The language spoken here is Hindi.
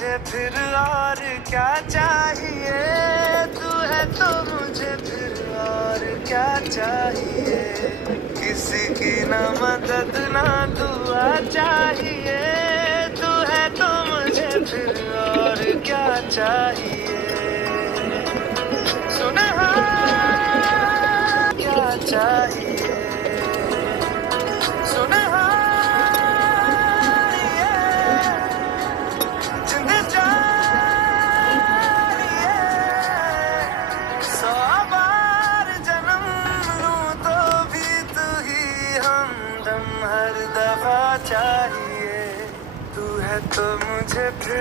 मुझे फिर और क्या चाहिए, तू है तो मुझे फिर और क्या चाहिए। किसी की ना मदद ना दुआ चाहिए, तू है तो मुझे फिर और क्या चाहिए। सुनहा क्या चाहिए, सुनहा जिंद जानिए। 100 बार जन्म लूं तो भी तू ही हमदम हर दफा चाहिए। तू है तो मुझे फिर